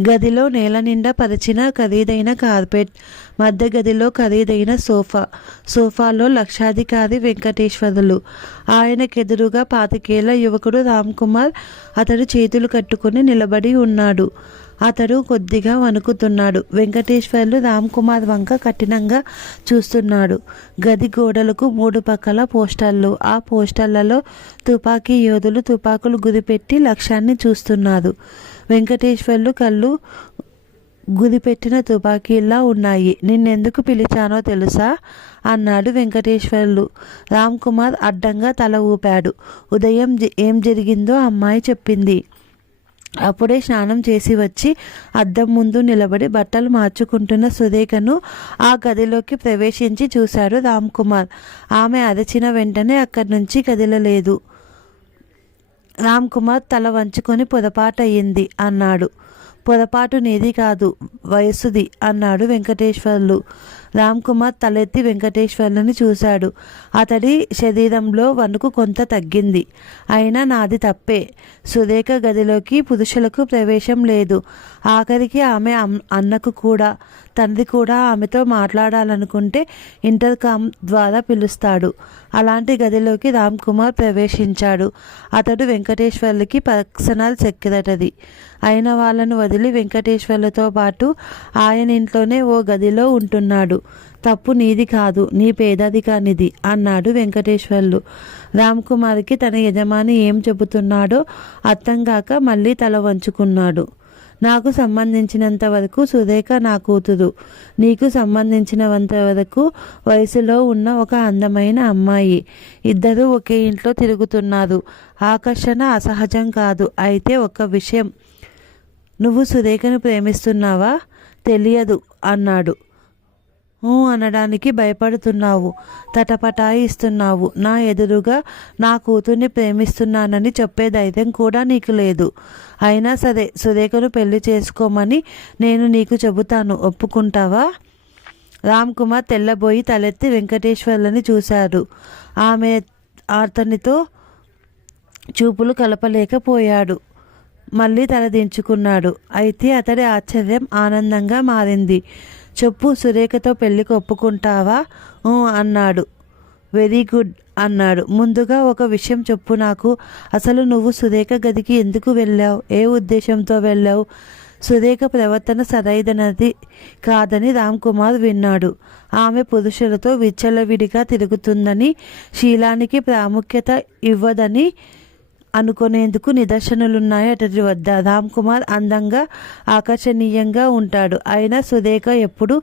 గదిలో నేల నిండా పరిచిన ఖరీదైన కార్పెట్ మధ్య గదిలో ఖరీదైన సోఫా సోఫాలో లక్షాధికారి వెంకటేశ్వరులు. ఆయనకెదురుగా పాతికేళ్ళ యువకుడు రామ్ కుమార్ అతడు చేతులు కట్టుకుని నిలబడి ఉన్నాడు. అతడు కొద్దిగా వణుకుతున్నాడు. వెంకటేశ్వర్లు రామ్ కుమార్ వంక కఠినంగా చూస్తున్నాడు. గది గోడలకు మూడు పక్కల పోస్టర్లు. ఆ పోస్టర్లలో తుపాకీ యోధులు తుపాకులు గురిపెట్టి లక్ష్యాన్ని చూస్తున్నారు వెంకటేశ్వర్లు కళ్ళు గురిపెట్టిన తుపాకీలా ఉన్నాయి. నిన్నెందుకు పిలిచానో తెలుసా? అన్నాడు వెంకటేశ్వర్లు. రామ్ కుమార్ అడ్డంగా తల ఊపాడు. ఉదయం ఏం జరిగిందో అమ్మాయి చెప్పింది. అప్పుడే స్నానం చేసి వచ్చి అద్దం ముందు నిలబడి బట్టలు మార్చుకుంటున్న సురేఖను ఆ గదిలోకి ప్రవేశించి చూశాడు రామ్ కుమార్. ఆమె అరచిన వెంటనే అక్కడి నుంచి కదిలలేదు. రామ్ కుమార్ తల వంచుకొని పొరపాటయ్యింది అన్నాడు. పొరపాటు నీది కాదు వయసుది అన్నాడు వెంకటేశ్వర్లు. రామ్ కుమార్ తలెత్తి వెంకటేశ్వర్లని చూశాడు. అతడి శరీరంలో వణుకు కొంత తగ్గింది. అయినా నాది తప్పే. సురేఖ గదిలోకి పురుషులకు ప్రవేశం లేదు. ఆఖరికి ఆమె అమ్- అన్నకు కూడా తండ్రి కూడా ఆమెతో మాట్లాడాలనుకుంటే ఇంటర్కామ్ ద్వారా పిలుస్తాడు. అలాంటి గదిలోకి రామ్ కుమార్ ప్రవేశించాడు. అతడు వెంకటేశ్వర్లకి పర్సనల్ సెక్రటరీ అయిన వాళ్ళను వదిలి వెంకటేశ్వర్లతో పాటు ఆయన ఇంట్లోనే ఓ గదిలో ఉంటున్నాడు. తప్పు నీది కాదు నీ పేదరికానిది అన్నాడు వెంకటేశ్వర్లు. రామ్ కుమార్కి తన యజమాని ఏం చెబుతున్నాడో అర్థం కాక మళ్ళీ తల వంచుకున్నాడు. నాకు సంబంధించినంత వరకు సురేఖ నా కూతురు. నీకు సంబంధించినంత వరకు వయసులో ఉన్న ఒక అందమైన అమ్మాయి. ఇద్దరు ఒకే ఇంట్లో తిరుగుతున్నారు. ఆకర్షణ అసహజం కాదు. అయితే ఒక విషయం. నువ్వు సురేఖను ప్రేమిస్తున్నావా? తెలియదు అన్నాడు. ఊ అనడానికి భయపడుతున్నావు తటపటాయిస్తున్నావు. నా ఎదురుగా నా కూతుర్ని ప్రేమిస్తున్నానని చెప్పే ధైర్యం కూడా నీకు లేదు. అయినా సరే సురేఖను పెళ్ళి చేసుకోమని నేను నీకు చెబుతాను. ఒప్పుకుంటావా? రామ్ కుమార్ తెల్లబోయి తలెత్తి వెంకటేశ్వర్లని చూశారు ఆమె అతనితో చూపులు కలపలేకపోయాడు. మళ్ళీ తలదించుకున్నాడు. అయితే అతడి ఆశ్చర్యం ఆనందంగా మారింది. చెప్పు సురేఖతో పెళ్ళికి ఒప్పుకుంటావా? అన్నాడు. వెరీ గుడ్ అన్నాడు. ముందుగా ఒక విషయం చెప్పు నాకు. అసలు నువ్వు సురేఖ గదికి ఎందుకు వెళ్ళావు? ఏ ఉద్దేశంతో వెళ్ళావు? సురేఖ ప్రవర్తన సరైనది కాదని రామ్ కుమార్ విన్నాడు. ఆమె పురుషులతో విచ్చలవిడిగా తిరుగుతుందని శీలానికి ప్రాముఖ్యత ఇవ్వదని అనుకునేందుకు నిదర్శనలున్నాయి. అతడి వద్ద రామ్ కుమార్ అందంగా ఆకర్షణీయంగా ఉంటాడు. అయినా సురేఖ ఎప్పుడు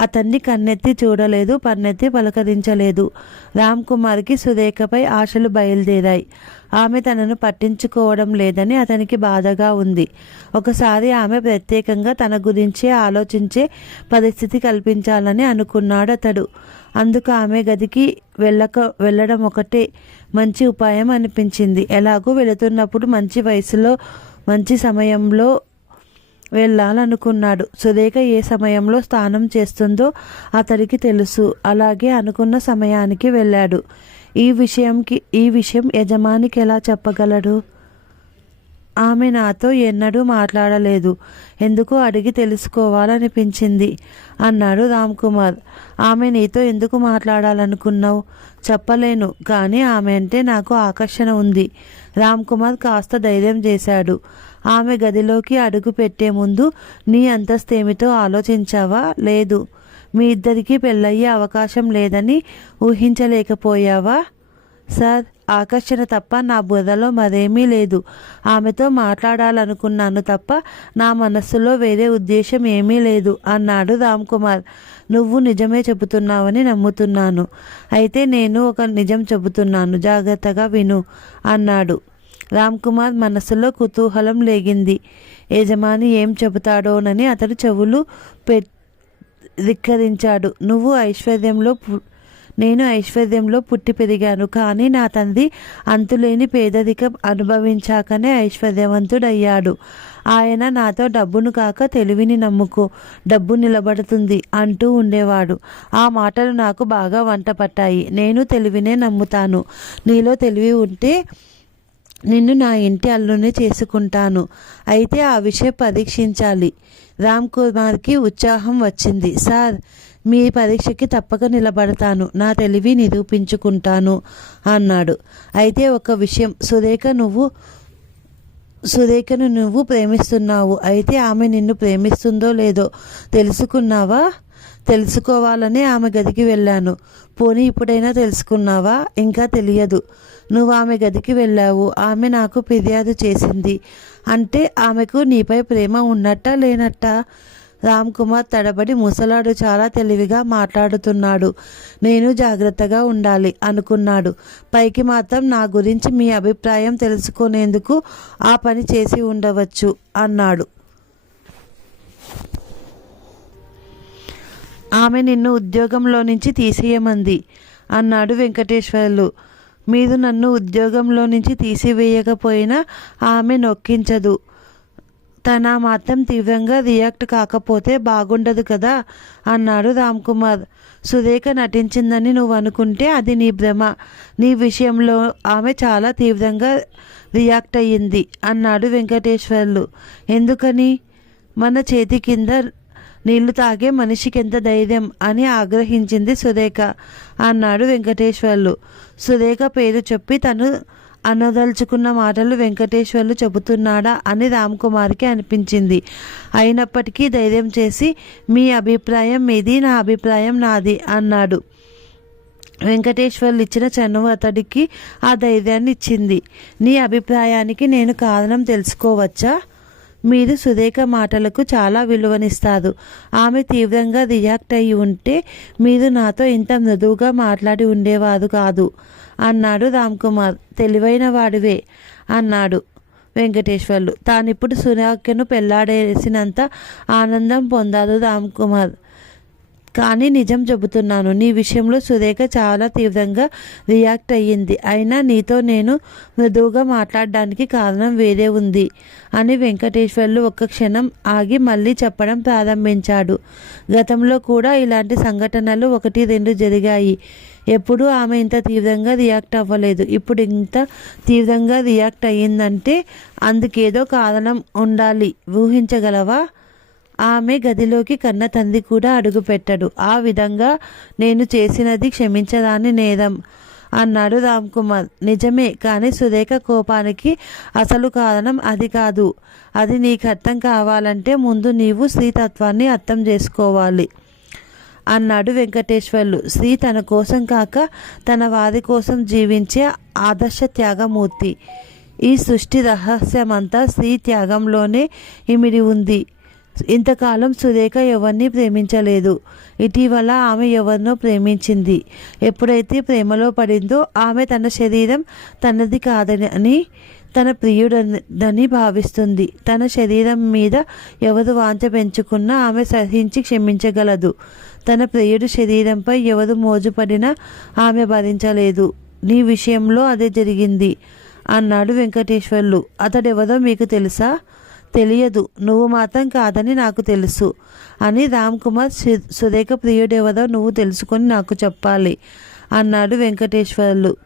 అతన్ని కన్నెత్తి చూడలేదు పన్నెత్తి పలకరించలేదు. రామ్ కుమార్కి సురేఖపై ఆశలు బయలుదేరాయి. ఆమె తనను పట్టించుకోవడం లేదని అతనికి బాధగా ఉంది. ఒకసారి ఆమె ప్రత్యేకంగా తన గురించే ఆలోచించే పరిస్థితి కల్పించాలని అనుకున్నాడు అతడు అందుకు ఆమె గదికి వెళ్ళక వెళ్ళడం ఒకటే మంచి ఉపాయం అనిపించింది. ఎలాగో వెళుతున్నప్పుడు మంచి వయసులో మంచి సమయంలో వెళ్ళాలనుకున్నాడు. సురేఖ ఏ సమయంలో స్నానం చేస్తుందో అతడికి తెలుసు. అలాగే అనుకున్న సమయానికి వెళ్ళాడు. ఈ విషయంకి ఈ విషయం యజమానికి ఎలా చెప్పగలడు? ఆమె నాతో ఎన్నడూ మాట్లాడలేదు. ఎందుకు అడిగి తెలుసుకోవాలనిపించింది? అన్నాడు రామ్ కుమార్ ఆమె నీతో ఎందుకు మాట్లాడాలనుకున్నావు? చెప్పలేను కానీ ఆమె అంటే నాకు ఆకర్షణ ఉంది. రామ్ కుమార్ కాస్త ధైర్యం చేశాడు. ఆమె గదిలోకి అడుగు పెట్టే ముందు నీ అంతస్తేమిటో ఆలోచించావా? లేదు. మీ ఇద్దరికీ పెళ్ళయ్యే అవకాశం లేదని ఊహించలేకపోయావా? సార్ ఆకర్షణ తప్ప నా బుర్రలో మరేమీ లేదు. ఆమెతో మాట్లాడాలనుకున్నాను తప్ప నా మనస్సులో వేరే ఉద్దేశం ఏమీ లేదు అన్నాడు రామ్ కుమార్. నువ్వు నిజమే చెబుతున్నావని నమ్ముతున్నాను. అయితే నేను ఒక నిజం చెబుతున్నాను. జాగ్రత్తగా విను అన్నాడు. రామ్ కుమార్ మనసులో కుతూహలం లేగింది. యజమాని ఏం చెబుతాడోనని అతడు చెవులు పె ధిక్కరించాడు. నువ్వు ఐశ్వర్యంలో పు- నేను ఐశ్వర్యంలో పుట్టి పెరిగాను కానీ నా తండ్రి అంతులేని పేదరికం అనుభవించాకనే ఐశ్వర్యవంతుడయ్యాడు. ఆయన నాతో డబ్బును కాక తెలివిని నమ్ముకో డబ్బు నిలబడుతుంది అంటూ ఉండేవాడు. ఆ మాటలు నాకు బాగా వంట పట్టాయి నేను తెలివినే నమ్ముతాను. నీలో తెలివి ఉంటే నిన్ను నా ఇంటి అల్లుని చేసుకుంటాను. అయితే ఆ విషయం పరీక్షించాలి. రామ్ కుమార్కి ఉత్సాహం వచ్చింది. సార్ మీ పరీక్షకి తప్పక నిలబడతాను. నా తెలివి నిరూపించుకుంటాను అన్నాడు. అయితే ఒక విషయం. సురేఖ నువ్వు సురేఖను నువ్వు ప్రేమిస్తున్నావు. అయితే ఆమె నిన్ను ప్రేమిస్తుందో లేదో తెలుసుకున్నావా? తెలుసుకోవాలని ఆమె గదికి వెళ్ళాను. పోనీ ఇప్పుడైనా తెలుసుకున్నావా? ఇంకా తెలియదు. నువ్వు ఆమె గదికి వెళ్ళావు. ఆమె నాకు ఫిర్యాదు చేసింది. అంటే ఆమెకు నీపై ప్రేమ ఉన్నట్ట లేనట్ట? రామ్ కుమార్ తడబడి ముసలాడు చాలా తెలివిగా మాట్లాడుతున్నాడు. నేను జాగ్రత్తగా ఉండాలి అనుకున్నాడు. పైకి మాత్రం నా గురించి మీ అభిప్రాయం తెలుసుకునేందుకు ఆ పని చేసి ఉండవచ్చు అన్నాడు. ఆమె నిన్ను ఉద్యోగంలో నుంచి తీసేయమంది అన్నాడు వెంకటేశ్వర్లు. మీరు నన్ను ఉద్యోగంలో నుంచి తీసివేయకపోయినా ఆమె నొక్కించదు. తన మాత్రం తీవ్రంగా రియాక్ట్ కాకపోతే బాగుండదు కదా అన్నాడు రామ్ కుమార్. సురేఖ నటించిందని నువ్వు అనుకుంటే అది నీ భ్రమ. నీ విషయంలో ఆమె చాలా తీవ్రంగా రియాక్ట్ అయ్యింది అన్నాడు వెంకటేశ్వర్లు. ఎందుకని? మన చేతి కింద నీళ్ళు తాగే మనిషికి ఎంత ధైర్యం అని ఆగ్రహించింది సురేఖ అన్నాడు వెంకటేశ్వర్లు. సురేఖ పేరు చెప్పి తను అనదలుచుకున్న మాటలు వెంకటేశ్వర్లు చెబుతున్నాడా అని రామ్కుమార్కి అనిపించింది. అయినప్పటికీ ధైర్యం చేసి మీ అభిప్రాయం మీది నా అభిప్రాయం నాది అన్నాడు. వెంకటేశ్వర్లు ఇచ్చిన చనువు అతడికి ఆ ధైర్యాన్ని ఇచ్చింది. నీ అభిప్రాయానికి నేను కారణం తెలుసుకోవచ్చా? మీరు సురేఖ మాటలకు చాలా విలువనిస్తారు. ఆమె తీవ్రంగా రియాక్ట్ అయి ఉంటే మీరు నాతో ఇంత మృదువుగా మాట్లాడి ఉండేవారు కాదు. అన్నాడు రామ్కుమార్. తెలివైన వాడివే అన్నాడు వెంకటేశ్వర్లు. తానిప్పుడు సురేఖను పెళ్ళాడేసినంత ఆనందం పొందారు రామ్కుమార్. కానీ నిజం చెబుతున్నాను నీ విషయంలో సురేఖ చాలా తీవ్రంగా రియాక్ట్ అయ్యింది. అయినా నీతో నేను మృదువుగా మాట్లాడడానికి కారణం వేరే ఉంది అని వెంకటేశ్వర్లు ఒక్క క్షణం ఆగి మళ్ళీ చెప్పడం ప్రారంభించాడు. గతంలో కూడా ఇలాంటి సంఘటనలు ఒకటి రెండు జరిగాయి. ఎప్పుడూ ఆమె ఇంత తీవ్రంగా రియాక్ట్ అవ్వలేదు. ఇప్పుడు ఇంత తీవ్రంగా రియాక్ట్ అయ్యిందంటే అందుకేదో కారణం ఉండాలి. ఊహించగలవా? ఆమె గదిలోకి కన్న తండ్రి కూడా అడుగుపెట్టడు ఆ విధంగా నేను చేసినది క్షమించదాని నేరం అన్నాడు రామ్ కుమార్. నిజమే కానీ సురేఖ కోపానికి అసలు కారణం అది కాదు. అది నీకు అర్థం కావాలంటే ముందు నీవు స్త్రీతత్వాన్ని అర్థం చేసుకోవాలి. అన్నాడు వెంకటేశ్వర్లు. శ్రీ తన కోసం కాక తన వారి కోసం జీవించే ఆదర్శ త్యాగమూర్తి. ఈ సృష్టి రహస్యమంతా స్త్రీ త్యాగంలోనే ఇమిడి ఉంది. ఇంతకాలం సురేఖ ఎవరిని ప్రేమించలేదు. ఇటీవల ఆమె ఎవరినో ప్రేమించింది. ఎప్పుడైతే ప్రేమలో పడిందో ఆమె తన శరీరం తనది కాదని తన ప్రియుడని భావిస్తుంది. తన శరీరం మీద ఎవరు వాంచ పెంచుకున్నా ఆమె సహించి క్షమించగలదు. తన ప్రియుడు శరీరంపై ఎవరు మోజుపడినా ఆమె భరించలేదు నీ విషయంలో అదే జరిగింది అన్నాడు వెంకటేశ్వర్లు. అతడెవరో మీకు తెలుసా? తెలియదు. నువ్వు మాత్రం కాదని నాకు తెలుసు అని రామ్ కుమార్ సురేఖ ప్రియుడెవరో నువ్వు తెలుసుకొని నాకు చెప్పాలి అన్నాడు వెంకటేశ్వర్లు.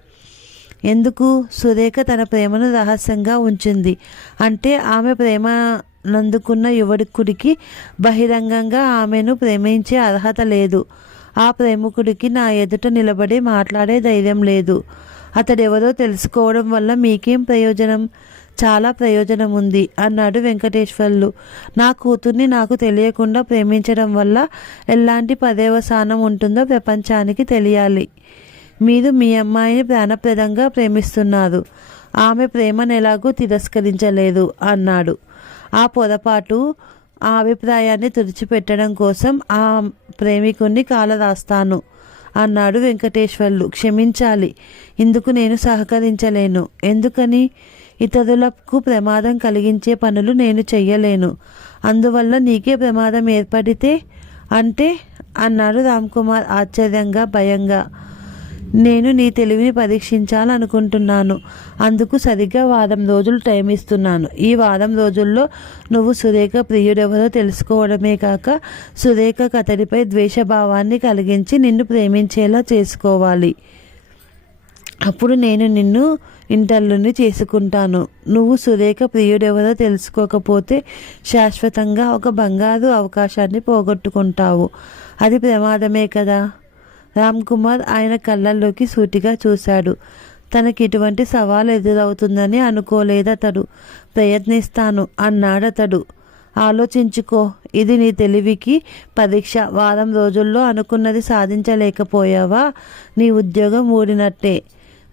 ఎందుకు? సురేఖ తన ప్రేమను రహస్యంగా ఉంచింది. అంటే ఆమె ప్రేమ నందుకున్న యువకుడికి బహిరంగంగా ఆమెను ప్రేమించే అర్హత లేదు. ఆ ప్రేమికుడికి నా ఎదుట నిలబడి మాట్లాడే ధైర్యం లేదు. అతడెవరో తెలుసుకోవడం వల్ల మీకేం ప్రయోజనం? చాలా ప్రయోజనం ఉంది అన్నాడు వెంకటేశ్వర్లు. నా కూతుర్ని నాకు తెలియకుండా ప్రేమించడం వల్ల ఎలాంటి పర్యవసానం ఉంటుందో ప్రపంచానికి తెలియాలి. మీరు మీ అమ్మాయిని ప్రాణప్రదంగా ప్రేమిస్తున్నారు. ఆమె ప్రేమను ఎలాగూ తిరస్కరించలేదు అన్నాడు. ఆ పొరపాటు ఆ అభిప్రాయాన్ని తుడిచిపెట్టడం కోసం ఆ ప్రేమికుణ్ణి కాలరాస్తాను అన్నాడు వెంకటేశ్వర్లు. క్షమించాలి. ఇందుకు నేను సహకరించలేను. ఎందుకని? ఇతరులకు ప్రమాదం కలిగించే పనులు నేను చెయ్యలేను. అందువల్ల నీకే ప్రమాదం ఏర్పడితే అంటే అన్నాడు రామ్కుమార్ ఆశ్చర్యంగా భయంగా. నేను నీ తెలివిని పరీక్షించాలనుకుంటున్నాను. అందుకు సరిగ్గా వారం రోజులు టైం ఇస్తున్నాను. ఈ వారం రోజుల్లో నువ్వు సురేఖ ప్రియుడెవరో తెలుసుకోవడమే కాక సురేఖ కథడిపై ద్వేషభావాన్ని కలిగించి నిన్ను ప్రేమించేలా చేసుకోవాలి. అప్పుడు నేను నిన్ను ఇంటర్లుని చేసుకుంటాను. నువ్వు సురేఖ ప్రియుడెవరో తెలుసుకోకపోతే శాశ్వతంగా ఒక బంగారు అవకాశాన్ని పోగొట్టుకుంటావు. అది ప్రమాదమే కదా? రామ్ కుమార్ ఆయన కళ్ళల్లోకి సూటిగా చూశాడు. తనకి ఇటువంటి సవాలు ఎదురవుతుందని అనుకోలేదతడు. ప్రయత్నిస్తాను అన్నాడతడు. ఆలోచించుకో ఇది నీ తెలివికి పరీక్ష. వారం రోజుల్లో అనుకున్నది సాధించలేకపోయావా? నీ ఉద్యోగం ఊడినట్టే.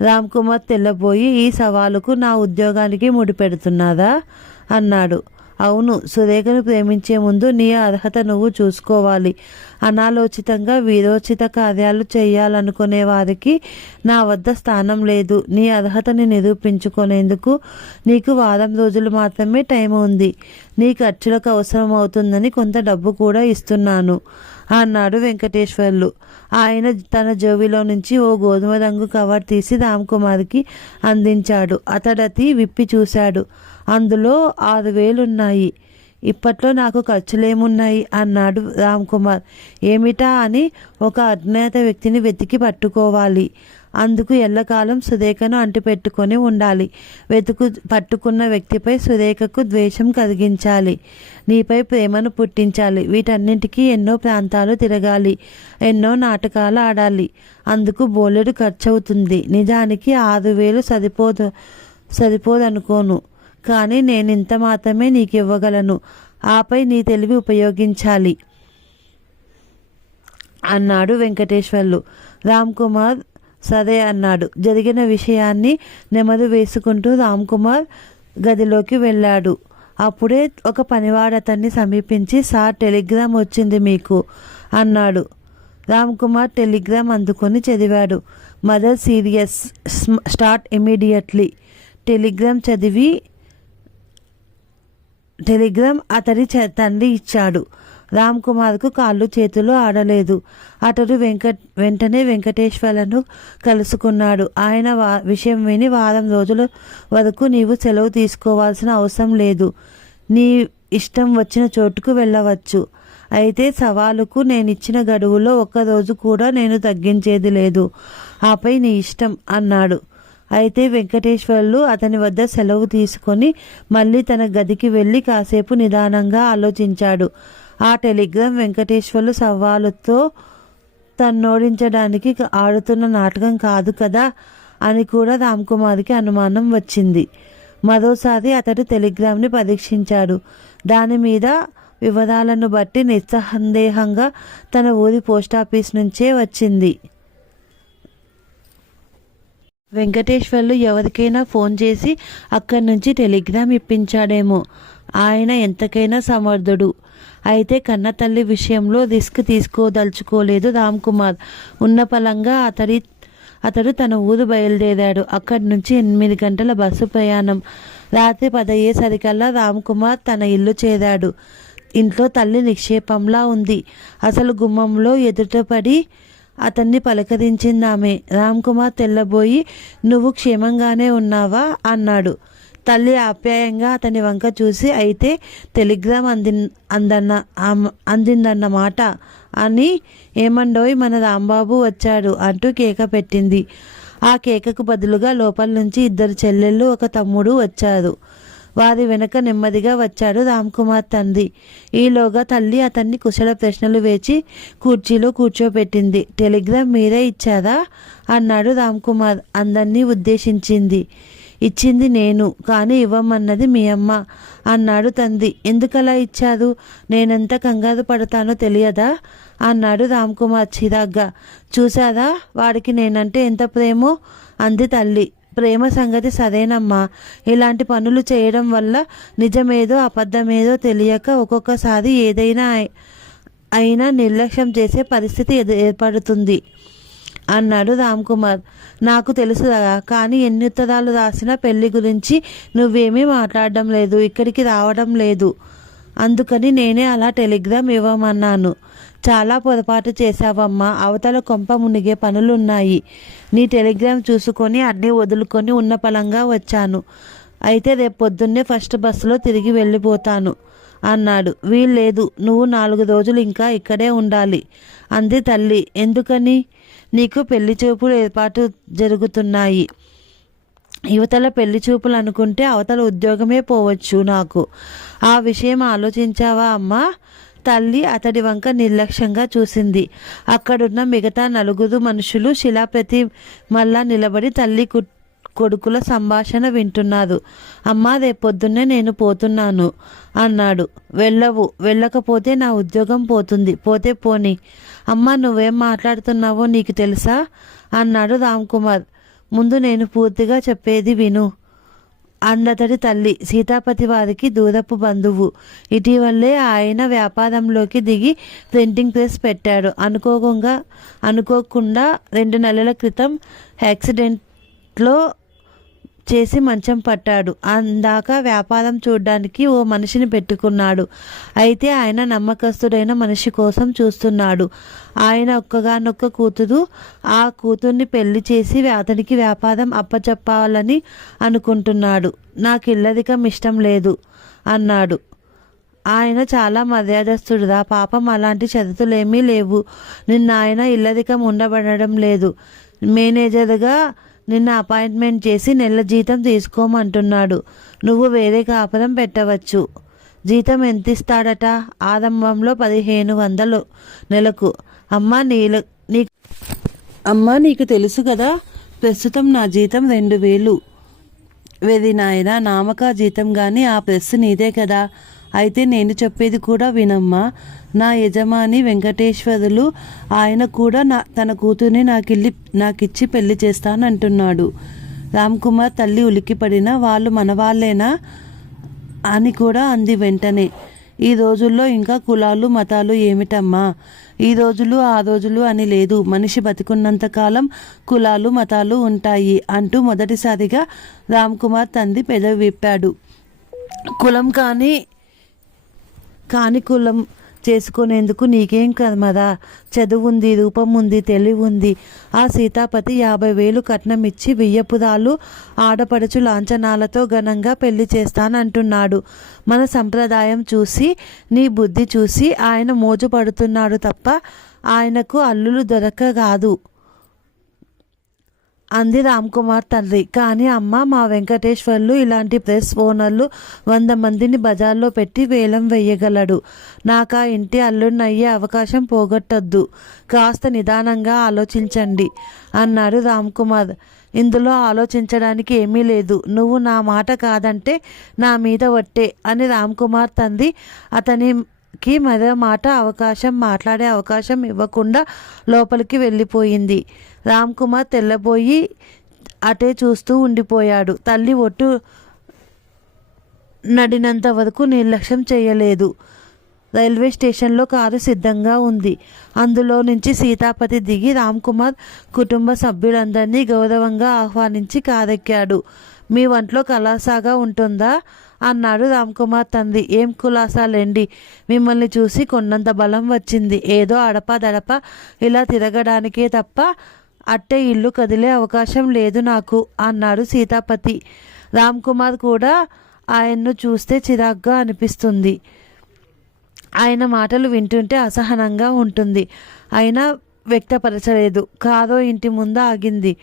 రామ్ కుమార్ తెల్లబోయి ఈ సవాలుకు నా ఉద్యోగానికి ముడిపెడుతున్నారా? అన్నాడు. అవును సురేఖను ప్రేమించే ముందు నీ అర్హత నువ్వు చూసుకోవాలి. అనాలోచితంగా వీరోచిత కార్యాలు చేయాలనుకునే వారికి నా వద్ద స్థానం లేదు. నీ అర్హతని నిరూపించుకునేందుకు నీకు వారం రోజులు మాత్రమే టైం ఉంది. నీ ఖర్చులకు అవసరం అవుతుందని కొంత డబ్బు కూడా ఇస్తున్నాను. అన్నాడు వెంకటేశ్వర్లు. ఆయన తన జోబిలో నుంచి ఓ గోధుమ రంగు కవర్ తీసి రామ్ కుమార్కి అందించాడు. అతడతి విప్పి చూశాడు. అందులో ఆరు వేలున్నాయి. ఇప్పట్లో నాకు ఖర్చులేమున్నాయి? అన్నాడు రామ్ కుమార్ ఏమిటా అని ఒక అజ్ఞాత వ్యక్తిని వెతికి పట్టుకోవాలి. అందుకు ఎల్లకాలం సురేఖను అంటిపెట్టుకొని ఉండాలి. వెతుకు పట్టుకున్న వ్యక్తిపై సురేఖకు ద్వేషం కలిగించాలి. నీపై ప్రేమను పుట్టించాలి. వీటన్నింటికీ ఎన్నో ప్రాంతాలు తిరగాలి. ఎన్నో నాటకాలు ఆడాలి. అందుకు బోలెడు ఖర్చవుతుంది. నిజానికి ఆరు వేలు సరిపోదు సరిపోదనుకోను. కానీ నేను ఇంత మాత్రమే నీకు ఇవ్వగలను ఆపై నీ తెలివి ఉపయోగించాలి. అన్నాడు వెంకటేశ్వర్లు. రామ్ కుమార్ సరే అన్నాడు. జరిగిన విషయాన్ని నెమరు వేసుకుంటూ రామ్ కుమార్ గదిలోకి వెళ్ళాడు. అప్పుడే ఒక పనివాడు అతన్ని సమీపించి సార్ టెలిగ్రామ్ వచ్చింది మీకు అన్నాడు. రామ్ కుమార్ టెలిగ్రామ్ అందుకొని చదివాడు. Mother serious start immediately. Telegram చదివి టెలిగ్రామ్ అతడి తండ్రి ఇచ్చాడు. రామ్ కుమార్కు కాళ్ళు చేతులు ఆడలేదు. అతడు వెంకట్ వెంటనే వెంకటేశ్వర్లను కలుసుకున్నాడు. ఆయన వా విషయం విని వారం రోజుల వరకు నీవు సెలవు తీసుకోవాల్సిన అవసరం లేదు. నీ ఇష్టం వచ్చిన చోటుకు వెళ్ళవచ్చు. అయితే సవాలుకు నేను ఇచ్చిన గడువులో ఒక్కరోజు కూడా నేను తగ్గించేది లేదు. ఆపై నీ ఇష్టం అన్నాడు. అయితే వెంకటేశ్వర్లు అతని వద్ద సెలవు తీసుకొని మళ్ళీ తన గదికి వెళ్ళి కాసేపు నిదానంగా ఆలోచించాడు. ఆ టెలిగ్రామ్ వెంకటేశ్వర్లు సవాలుతో తన్నోడించడానికి ఆడుతున్న నాటకం కాదు కదా అని కూడా రామ్కుమార్కి అనుమానం వచ్చింది. మరోసారి అతడు టెలిగ్రామ్ని పరీక్షించాడు. దాని మీద వివరాలను బట్టి నిస్సందేహంగా తన ఊరి పోస్టాఫీస్ నుంచే వచ్చింది. వెంకటేశ్వర్లు ఎవరికైనా ఫోన్ చేసి అక్కడి నుంచి టెలిగ్రామ్ ఇప్పించాడేమో. ఆయన ఎంతకైనా సమర్థుడు. అయితే కన్నతల్లి విషయంలో రిస్క్ తీసుకోదలుచుకోలేదు రామ్ కుమార్ ఉన్న పలంగా అతడి అతడు తన ఊరు బయలుదేరాడు. అక్కడి నుంచి ఎనిమిది గంటల బస్సు ప్రయాణం. రాత్రి పదయ్యేసరికల్లా రామ్ కుమార్ తన ఇల్లు చేరాడు. ఇంట్లో తల్లి నిక్షేపంలా ఉంది. అసలు గుమ్మంలో ఎదుటపడి అతన్ని పలకరించింది ఆమె రామ్ కుమార్ తెల్లబోయి నువ్వు క్షేమంగానే ఉన్నావా? అన్నాడు. తల్లి ఆప్యాయంగా అతని వంక చూసి అయితే టెలిగ్రామ్ అంది అందన్న అందిందన్నమాట అని ఏమండోయ్ మన రాంబాబు వచ్చాడు అంటూ కేక పెట్టింది. ఆ కేకకు బదులుగా లోపల నుంచి ఇద్దరు చెల్లెళ్ళు ఒక తమ్ముడు వచ్చారు. వారి వెనక నెమ్మదిగా వచ్చాడు రామ్కుమార్ తండ్రి. ఈలోగా తల్లి అతన్ని కుశల ప్రశ్నలు వేచి కుర్చీలో కూర్చోబెట్టింది టెలిగ్రామ్ మీరే ఇచ్చారా? అన్నాడు రామ్కుమార్. అందరినీ ఉద్దేశించింది. ఇచ్చింది నేను కానీ ఇవ్వమన్నది మీ అమ్మ అన్నాడు తండ్రి. ఎందుకలా ఇచ్చారు? నేనెంత కంగారు పడతానో తెలియదా? అన్నాడు రామ్కుమార్ చిరాగ్గా. చూసారా వాడికి నేనంటే ఎంత ప్రేమో? అంది తల్లి. ప్రేమ సంగతి సరేనమ్మా ఇలాంటి పనులు చేయడం వల్ల నిజమేదో అబద్ధమేదో తెలియక ఒక్కొక్కసారి ఏదైనా అయినా నిర్లక్ష్యం చేసే పరిస్థితి ఏర్పడుతుంది అన్నాడు రామ్ కుమార్ నాకు తెలుసురా కానీ ఎన్ని ఉత్తరాలు రాసినా పెళ్ళి గురించి నువ్వేమీ మాట్లాడడం లేదు ఇక్కడికి రావడం లేదు. అందుకని నేనే అలా టెలిగ్రామ్ ఇవ్వమన్నాను. చాలా పొరపాటు చేశావమ్మా. అవతల కొంప మునిగే పనులున్నాయి. నీ టెలిగ్రామ్ చూసుకొని అన్నీ వదులుకొని ఉన్న పలంగా వచ్చాను. అయితే రేపు పొద్దున్నే ఫస్ట్ బస్సులో తిరిగి వెళ్ళిపోతాను అన్నాడు. వీల్లేదు. నువ్వు నాలుగు రోజులు ఇంకా ఇక్కడే ఉండాలి. అంది తల్లి. ఎందుకని? నీకు పెళ్ళి చూపులు ఏర్పాటు జరుగుతున్నాయి. యువతల పెళ్ళి చూపులు అనుకుంటే అవతల ఉద్యోగమే పోవచ్చు నాకు. ఆ విషయం ఆలోచించావా అమ్మా? తల్లి అతడి వంక నిర్లక్ష్యంగా చూసింది. అక్కడున్న మిగతా నలుగురు మనుషులు శిలాప్రతి మళ్ళా నిలబడి తల్లి కొడుకుల సంభాషణ వింటున్నారు. అమ్మా రేపొద్దున్నే నేను పోతున్నాను అన్నాడు. వెళ్ళవు వెళ్ళకపోతే నా ఉద్యోగం పోతుంది. పోతే పోని. అమ్మా నువ్వేం మాట్లాడుతున్నావో నీకు తెలుసా? అన్నాడు రామ్ కుమార్. ముందు నేను పూర్తిగా చెప్పేది విను. అందతడి తల్లి సీతాపతి వారికి దూరపు బంధువు. ఇటీవలే ఆయన వ్యాపారంలోకి దిగి ప్రింటింగ్ ప్రెస్ పెట్టాడు. అనుకోకుండా అనుకోకుండా రెండు నెలల క్రితం యాక్సిడెంట్లో చేసి మంచం పట్టాడు. అందాక వ్యాపారం చూడ్డానికి ఓ మనిషిని పెట్టుకున్నాడు. అయితే ఆయన నమ్మకస్తుడైన మనిషి కోసం చూస్తున్నాడు. ఆయన ఒక్కగానొక్క కూతురు ఆ కూతుర్ని పెళ్ళి చేసి అతనికి వ్యాపారం అప్పచెప్పాలని అనుకుంటున్నాడు. నాకు ఇల్లదికం ఇష్టం లేదు అన్నాడు. ఆయన చాలా మర్యాదస్తుడుదా పాపం అలాంటి చదువులేమీ లేవు. నిన్న ఆయన ఇల్లదికం ఉండబడడం లేదు. మేనేజర్గా నిన్న అపాయింట్మెంట్ చేసి నెల జీతం తీసుకోమంటున్నాడు. నువ్వు వేరే కాపురం పెట్టవచ్చు. జీతం ఎంత ఇస్తాడట ఆరంభంలో పదిహేను వందలు నెలకు. అమ్మ నీల నీ అమ్మ నీకు తెలుసు కదా ప్రస్తుతం నా జీతం రెండు వేలు. వెది నాయన నామకా జీతం కానీ ఆ ప్రెస్ నీదే కదా. అయితే నేను చెప్పేది కూడా వినమ్మా. నా యజమాని వెంకటేశ్వరులు ఆయన కూడా నా తన కూతుర్ని నాకిల్లి నాకిచ్చి పెళ్ళి చేస్తానంటున్నాడు. రామ్ కుమార్ తల్లి ఉలిక్కిపడిన వాళ్ళు మనవాళ్ళేనా? అని కూడా అంది వెంటనే. ఈ రోజుల్లో ఇంకా కులాలు మతాలు ఏమిటమ్మా? ఈ రోజులు ఆ రోజులు అని లేదు. మనిషి బతికున్నంత కాలం కులాలు మతాలు ఉంటాయి అంటూ మొదటిసారిగా రామ్ కుమార్ తండ్రి పెదవి విప్పాడు. కులం కానీ కానికూలం చేసుకునేందుకు నీకేం కర్మదా చదువుంది రూపం ఉంది తెలివి ఉంది ఆ సీతాపతి యాభై వేలు కట్నం ఇచ్చి వెయ్యపురాలు ఆడపడుచు లాంఛనాలతో ఘనంగా పెళ్ళి చేస్తానంటున్నాడు. మన సంప్రదాయం చూసి నీ బుద్ధి చూసి ఆయన మోజు పడుతున్నాడు తప్ప ఆయనకు అల్లులు దొరక కాదు అంది రామ్కుమార్ తండ్రి. కానీ అమ్మ మా వెంకటేశ్వర్లు ఇలాంటి ప్రెస్ ఓనర్లు వంద మందిని బజార్లో పెట్టి వేలం వేయగలడు. నాకు ఆ ఇంటి అల్లుడినయ్యే అవకాశం పోగొట్టద్దు. కాస్త నిదానంగా ఆలోచించండి అన్నాడు రామ్ కుమార్. ఇందులో ఆలోచించడానికి ఏమీ లేదు. నువ్వు నా మాట కాదంటే నా మీద వట్టే అని రామ్కుమార్ తండ్రి కి మరో మాట అవకాశం మాట్లాడే అవకాశం ఇవ్వకుండా లోపలికి వెళ్ళిపోయింది. రామ్ కుమార్ తెల్లబోయి అటే చూస్తూ ఉండిపోయాడు. తల్లి ఒట్టు నడినంత వరకు నిర్లక్ష్యం చేయలేదు. రైల్వే స్టేషన్లో కారు సిద్ధంగా ఉంది. అందులో నుంచి సీతాపతి దిగి రామ్ కుమార్ కుటుంబ సభ్యులందరినీ గౌరవంగా ఆహ్వానించి కారెక్కాడు. మీ వంట్లో కలాసాగా ఉంటుందా? అన్నాడు రామ్కుమార్ తంది తండ్రి. ఏం కులాసాలేండి? మిమ్మల్ని చూసి కొన్నంత బలం వచ్చింది. ఏదో అడప దడప ఇలా తిరగడానికే తప్ప అట్టే ఇల్లు కదిలే అవకాశం లేదు నాకు అన్నాడు సీతాపతి. రామ్ కుమార్ కూడా ఆయన్ను చూస్తే చిరాగ్గా అనిపిస్తుంది. ఆయన మాటలు వింటుంటే అసహనంగా ఉంటుంది. అయినా వ్యక్తపరచలేదు. కాదో ఇంటి ముందు ఆగింది.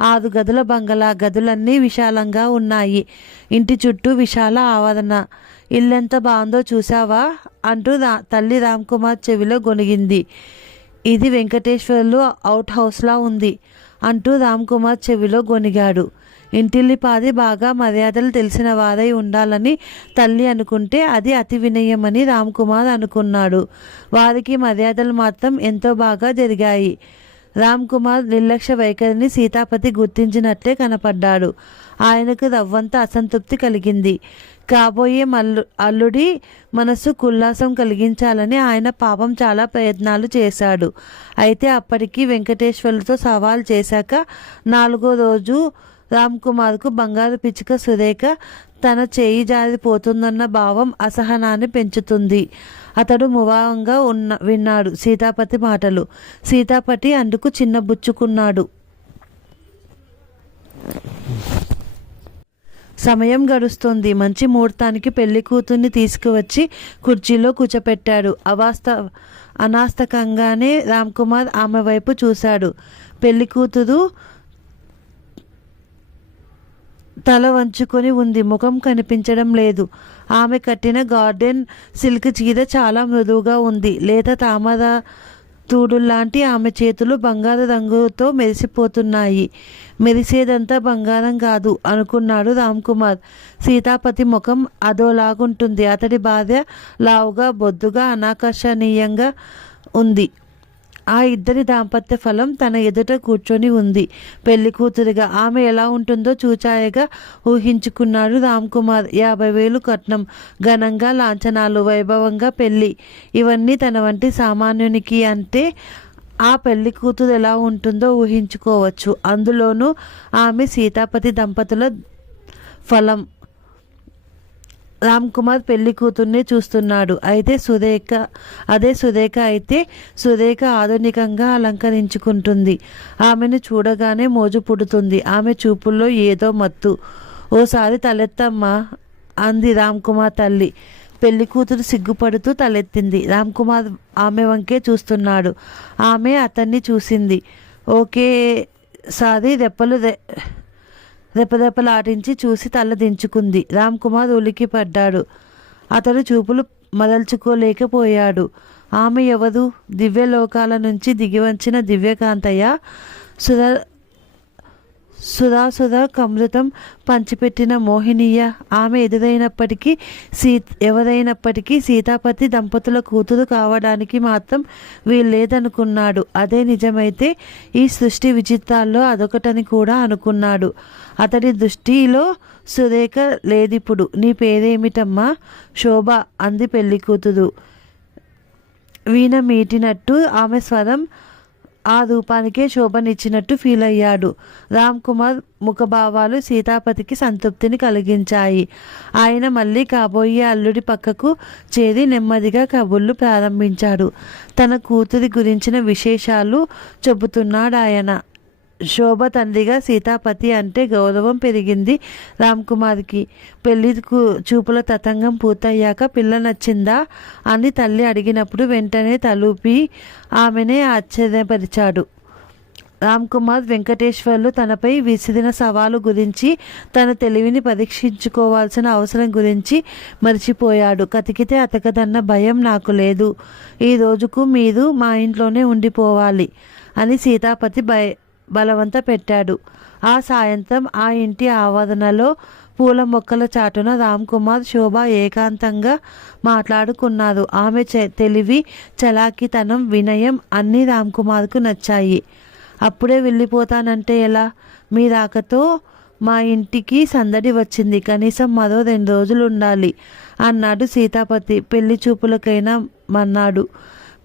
ఆరు గదుల బంగళా గదులన్నీ విశాలంగా ఉన్నాయి. ఇంటి చుట్టూ విశాల ఆవరణ. ఇల్లెంత బాగుందో చూసావా అంటూ రా తల్లి రామ్ కుమార్ చెవిలో గొనిగింది ఇది వెంకటేశ్వర్లు అవుట్ హౌస్లా ఉంది అంటూ రామ్ కుమార్ చెవిలో గొనిగాడు ఇంటిల్లిపాది బాగా మర్యాదలు తెలిసిన వారై ఉండాలని తల్లి అనుకుంటే అది అతి వినయమని రామ్ కుమార్ అనుకున్నాడు. వారికి మర్యాదలు మాత్రం ఎంతో బాగా జరిగాయి. రామ్ కుమార్ నిర్లక్ష్య వైఖరిని సీతాపతి గుర్తించినట్లే కనపడ్డాడు. ఆయనకు రవ్వంత అసంతృప్తి కలిగింది. కాబోయే మల్లు అల్లుడి మనసు కుల్లాసం కలిగించాలని ఆయన పాపం చాలా ప్రయత్నాలు చేశాడు. అయితే అప్పటికి వెంకటేశ్వర్లతో సవాల్ చేశాక నాలుగో రోజు రామ్ కుమార్కు బంగారు పిచ్చుక సురేఖ తన చేయి జారిపోతుందన్న భావం అసహనాన్ని పెంచుతుంది. అతడు ముభావంగా ఉన్న విన్నాడు సీతాపతి మాటలు. సీతాపతి అందుకు చిన్నబుచ్చుకున్నాడు సమయం గడుస్తుంది. మంచి ముహూర్తానికి పెళ్ళి కూతుర్ని తీసుకువచ్చి కుర్చీలో కూర్చోపెట్టాడు. అవాస్త అనాస్తకంగానే రామ్ కుమార్ ఆమె వైపు చూశాడు. పెళ్ళి కూతురు తల వంచుకొని ఉంది. ముఖం కనిపించడం లేదు. ఆమె కట్టిన గార్డెన్ సిల్క్ చీర చాలా మృదువుగా ఉంది. లేత తామర తూడుల్లాంటి ఆమె చేతులు బంగారు రంగుతో మెరిసిపోతున్నాయి. మెరిసేదంతా బంగారం కాదు అనుకున్నాడు రామ్ కుమార్. సీతాపతి ముఖం అదోలాగుంటుంది. అతడి భార్య లావుగా బొద్దుగా అనాకర్షణీయంగా ఉంది. ఆ ఇద్దరి దాంపత్య ఫలం తన ఎదుట కూర్చొని ఉంది. పెళ్ళి కూతురుగా ఆమె ఎలా ఉంటుందో చూచాయగా ఊహించుకున్నాడు రామ్ కుమార్ యాభై వేలు కట్నం ఘనంగా లాంఛనాలు వైభవంగా పెళ్ళి. ఇవన్నీ తన వంటి సామాన్యునికి అంటే ఆ పెళ్ళి కూతురు ఎలా ఉంటుందో ఊహించుకోవచ్చు. అందులోనూ ఆమె సీతాపతి దంపతుల ఫలం. రామ్ కుమార్ పెళ్ళి కూతుర్ని చూస్తున్నాడు. అయితే సురేఖ అదే సురేఖ అయితే సురేఖ ఆధునికంగా అలంకరించుకుంటుంది. ఆమెను చూడగానే మోజు పుడుతుంది. ఆమె చూపుల్లో ఏదో మత్తు. ఓసారి తలెత్తమ్మా అంది రామ్ కుమార్ తల్లి. పెళ్ళి కూతురు సిగ్గుపడుతూ తలెత్తింది. రామ్ కుమార్ ఆమె వంకే చూస్తున్నాడు. ఆమె అతన్ని చూసింది. ఓకే సారి రెప్పలు రెపరెపలాటించి చూసి తలదించుకుంది. రామ్ కుమార్ ఉలికి పడ్డాడు. అతడు చూపులు మదల్చుకోలేకపోయాడు. ఆమె ఎవరు? దివ్యలోకాల నుంచి దిగివచ్చిన దివ్యకాంతయ్య సుధా సుధాసుధా కమృతం పంచిపెట్టిన మోహినీయ. ఆమె ఎదురైనప్పటికీ సీ ఎవరైనప్పటికీ సీతాపతి దంపతుల కూతురు కావడానికి మాత్రం వీల్లేదనుకున్నాడు. అదే నిజమైతే ఈ సృష్టి విచిత్రాల్లో అదొకటని కూడా అనుకున్నాడు. అతడి దృష్టిలో సురేఖ లేదిప్పుడు. నీ పేరేమిటమ్మా? శోభ అంది పెళ్ళి కూతురు వీణ మీటినట్టు ఆమె స్వరం ఆ రూపానికే శోభనిచ్చినట్టు ఫీల్ అయ్యాడు. రామ్ కుమార్ ముఖభావాలు సీతాపతికి సంతృప్తిని కలిగించాయి. ఆయన మళ్ళీ కాబోయే అల్లుడి పక్కకు చేరి నెమ్మదిగా కబుర్లు ప్రారంభించాడు. తన కూతురి గురించిన విశేషాలు చెబుతున్నాడు ఆయన శోభ తండ్రిగా సీతాపతి అంటే గౌరవం పెరిగింది రామ్కుమార్కి పెళ్ళి చూపుల తతంగం పూర్తయ్యాక పిల్ల నచ్చిందా అని తల్లి అడిగినప్పుడు వెంటనే తలూపి ఆమెనే ఆశ్చర్యపరిచాడు. రామ్ కుమార్ వెంకటేశ్వర్లు తనపై విసిరిన సవాలు గురించి తన తెలివిని పరీక్షించుకోవాల్సిన అవసరం గురించి మర్చిపోయాడు. కతికితే అతకదన్న భయం నాకు లేదు. ఈ రోజుకు మీరు మా ఇంట్లోనే ఉండిపోవాలి అని సీతాపతి భయ బలవంత పెట్టాడు. ఆ సాయంత్రం ఆ ఇంటి ఆవరణలో పూల మొక్కల చాటున రామ్ కుమార్ శోభ ఏకాంతంగా మాట్లాడుకున్నారు ఆమె చె- తెలివి చలాకితనం వినయం అన్నీ రామ్ కుమార్కు నచ్చాయి. అప్పుడే వెళ్ళిపోతానంటే ఎలా? మీ రాకతో మా ఇంటికి సందడి వచ్చింది. కనీసం మరో రెండు రోజులు ఉండాలి అన్నాడు సీతాపతి. పెళ్ళి చూపులకైనా మన్నాడు.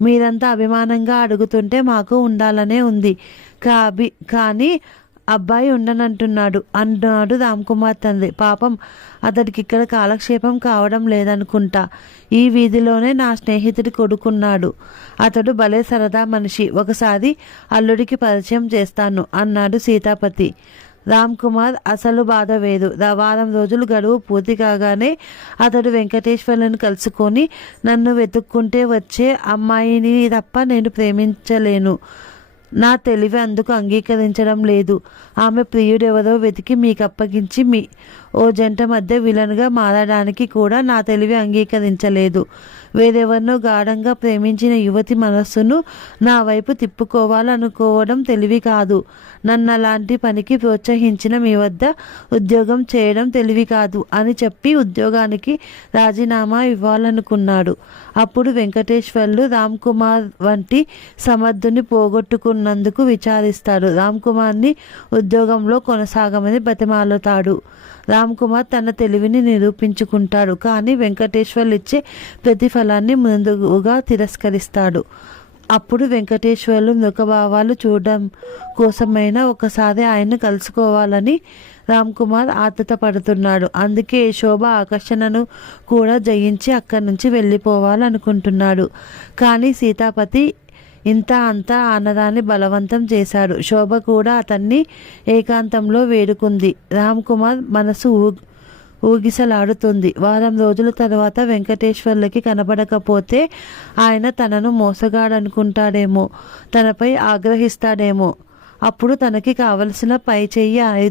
మీరంతా అభిమానంగా అడుగుతుంటే మాకు ఉండాలనే ఉంది. కాబి కానీ అబ్బాయి ఉండనంటున్నాడు. అన్నాడు రామ్ కుమార్ తండ్రి పాపం అతడికి ఇక్కడ కాలక్షేపం కావడం లేదనుకుంటా. ఈ వీధిలోనే నా స్నేహితుడి కొడుకున్నాడు. అతడు భలే సరదా మనిషి. ఒకసారి అల్లుడికి పరిచయం చేస్తాను అన్నాడు సీతాపతి. రామ్ కుమార్ అసలు బాధ వేరు. వారం రోజులు గడువు పూర్తి కాగానే అతడు వెంకటేశ్వర్లను కలుసుకొని నన్ను వెతుక్కుంటే వచ్చే అమ్మాయిని తప్ప నేను ప్రేమించలేను. నా తెలివి అందుకు అంగీకరించడం లేదు. ఆమె ప్రియుడెవరో వెతికి మీకు అప్పగించి మీ ఓ జంట మధ్య విలన్గా మారడానికి కూడా నా తెలివి అంగీకరించలేదు. వేరెవరినో గాఢంగా ప్రేమించిన యువతి మనస్సును నా వైపు తిప్పుకోవాలనుకోవడం తెలివి కాదు. నన్ను అలాంటి పనికి ప్రోత్సహించిన మీ వద్ద ఉద్యోగం చేయడం తెలివి కాదు అని చెప్పి ఉద్యోగానికి రాజీనామా ఇవ్వాలనుకున్నాడు. అప్పుడు వెంకటేశ్వర్లు రామ్ కుమార్ వంటి సమర్థుని పోగొట్టుకున్నందుకు విచారిస్తాడు. రామ్ కుమార్ని ఉద్యోగంలో కొనసాగమని బతిమాలుతాడు. రామ్ కుమార్ తన తెలివిని నిరూపించుకుంటాడు కానీ వెంకటేశ్వర్లు ఇచ్చే ప్రతిఫలాన్ని ముందుగా తిరస్కరిస్తాడు. అప్పుడు వెంకటేశ్వర్లు మృగభావాలు చూడడం కోసమైనా ఒకసారి ఆయన్ను కలుసుకోవాలని రామ్ కుమార్ పడుతున్నాడు అందుకే శోభ ఆకర్షణను కూడా జయించి అక్కడి నుంచి వెళ్ళిపోవాలనుకుంటున్నాడు. కానీ సీతాపతి ఇంత అంతా అన్నదాన్ని బలవంతం చేశాడు. శోభ కూడా అతన్ని ఏకాంతంలో వేడుకుంది. రామ్ కుమార్ మనసు ఊ ఊగిసలాడుతుంది. వారం రోజుల తర్వాత వెంకటేశ్వర్లకి కనబడకపోతే ఆయన తనను మోసగాడనుకుంటాడేమో తనపై ఆగ్రహిస్తాడేమో. అప్పుడు తనకి కావలసిన పై చెయ్యి ఆయు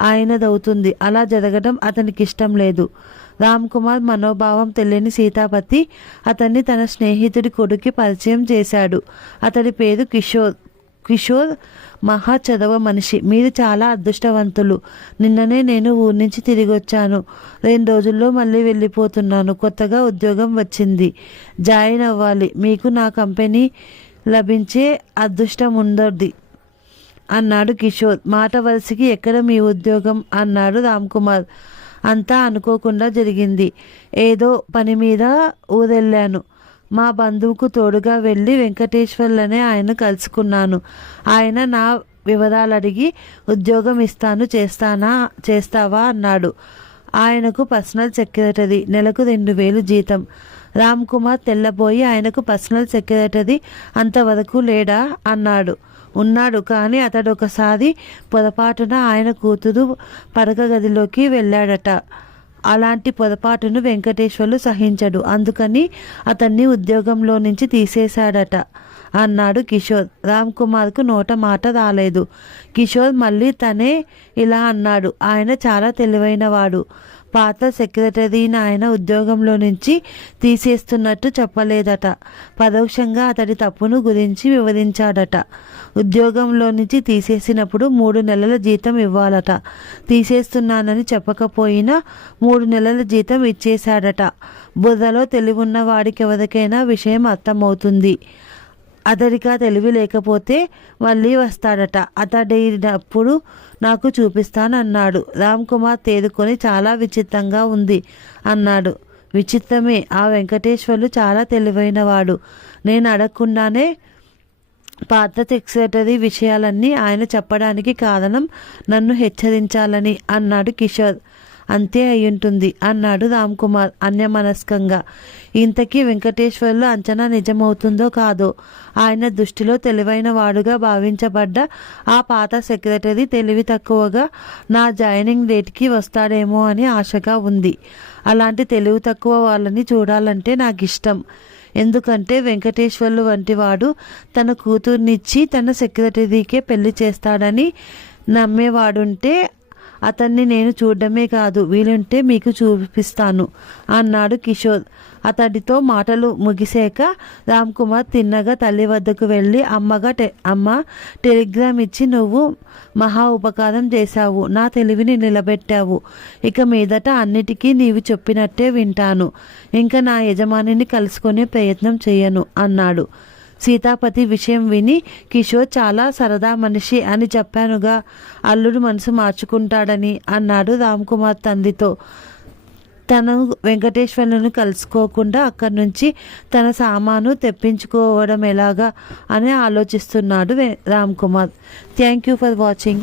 ఆయనదవుతుంది. అలా జరగడం అతనికి ఇష్టం లేదు. రామ్ కుమార్ మనోభావం తెలియని సీతాపతి అతన్ని తన స్నేహితుడి కొడుక్కి పరిచయం చేశాడు. అతడి పేరు కిషోర్. కిషోర్ మహా చదవ మనిషి. మీరు చాలా అదృష్టవంతులు. నిన్ననే నేను ఊరి నుంచి తిరిగి వచ్చాను రెండు రోజుల్లో మళ్ళీ వెళ్ళిపోతున్నాను. కొత్తగా ఉద్యోగం వచ్చింది. జాయిన్ అవ్వాలి. మీకు నా కంపెనీ లభించే అదృష్టం ఉండద్ది అన్నాడు కిషోర్. మాట వలసకి ఎక్కడ మీ ఉద్యోగం అన్నాడు రామ్ కుమార్. అంతా అనుకోకుండా జరిగింది. ఏదో పని మీద ఊరెళ్ళాను. మా బంధువుకు తోడుగా వెళ్ళి వెంకటేశ్వర్లనే ఆయన కలుసుకున్నాను. ఆయన నా వివరాలు అడిగి ఉద్యోగం ఇస్తాను చేస్తానా చేస్తావా? అన్నాడు. ఆయనకు పర్సనల్ సెక్రటరీ నెలకు రెండు వేలు జీతం. రామ్ కుమార్ తెల్లబోయి ఆయనకు పర్సనల్ సెక్రటరీ అంతవరకు లేడా? అన్నాడు. ఉన్నాడు. కానీ అతడు ఒకసారి పొరపాటున ఆయన కూతురు పడక గదిలోకి వెళ్ళాడట. అలాంటి పొరపాటును వెంకటేశ్వర్లు సహించడు. అందుకని అతన్ని ఉద్యోగంలో నుంచి తీసేశాడట. అన్నాడు కిషోర్. రామ్ కుమార్కు నోట మాట రాలేదు. కిషోర్ మళ్ళీ తనే ఇలా అన్నాడు. ఆయన చాలా తెలివైనవాడు. పాత సెక్రటరీని ఆయన ఉద్యోగంలో నుంచి తీసేస్తున్నట్టు చెప్పలేదట. పరోక్షంగా అతడి తప్పును గురించి వివరించాడట. ఉద్యోగంలో నుంచి తీసేసినప్పుడు మూడు నెలల జీతం ఇవ్వాలట. తీసేస్తున్నానని చెప్పకపోయినా మూడు నెలల జీతం ఇచ్చేశాడట. బుర్రలో తెలివున్న వాడికి ఎవరికైనా విషయం అర్థమవుతుంది. అతడిగా తెలివి లేకపోతే మళ్ళీ వస్తాడట. అతడినప్పుడు నాకు చూపిస్తానన్నాడు. రామ్ కుమార్ తేరుకొని చాలా విచిత్రంగా ఉంది అన్నాడు. విచిత్రమే. ఆ వెంకటేశ్వర్లు చాలా తెలివైనవాడు. నేను అడగకుండానే పాత సెక్రటరీ విషయాలన్నీ ఆయన చెప్పడానికి కారణం నన్ను హెచ్చరించాలని అన్నాడు కిషోర్. అంతే అయ్యుంటుంది అన్నాడు రామ్ కుమార్ అన్యమనస్కంగా. ఇంతకీ వెంకటేశ్వర్లు అంచనా నిజమవుతుందో కాదో ఆయన దృష్టిలో తెలివైన వాడుగా భావించబడ్డ ఆ పాత సెక్రటరీ తెలివి తక్కువగా నా జాయినింగ్ డేట్కి వస్తాడేమో అని ఆశగా ఉంది. అలాంటి తెలివి తక్కువ వాళ్ళని చూడాలంటే నాకు ఇష్టం ఎందుకంటే వెంకటేశ్వర్లు వంటి వాడు తన కూతుర్నిచ్చి తన సెక్రటరీకే పెళ్ళి చేస్తాడని నమ్మేవాడుంటే అతన్ని నేను చూడడమే కాదు వీలుంటే మీకు చూపిస్తాను అన్నాడు కిషోర్. అతడితో మాటలు ముగిసాక రామ్ కుమార్ తిన్నగా తల్లి వద్దకు వెళ్ళి అమ్మగా టె అమ్మ టెలిగ్రామ్ ఇచ్చి నువ్వు మహా ఉపకారం చేశావు నా తెలివిని నిలబెట్టావు ఇక మీదట అన్నిటికీ నీవు చెప్పినట్టే వింటాను ఇంకా నా యజమానిని కలుసుకునే ప్రయత్నం చేయను అన్నాడు. సీతాపతి విషయం విని కిషోర్ చాలా సరదా మనిషి అని చెప్పానుగా. అల్లుడు మనసు మార్చుకుంటాడని అన్నాడు రామ్ కుమార్ తండ్రితో. తను వెంకటేశ్వర్లను కలుసుకోకుండా అక్కడి నుంచి తన సామాను తెప్పించుకోవడం ఎలాగా అని ఆలోచిస్తున్నాడు Ramkumar. Ram Kumar thank you for watching.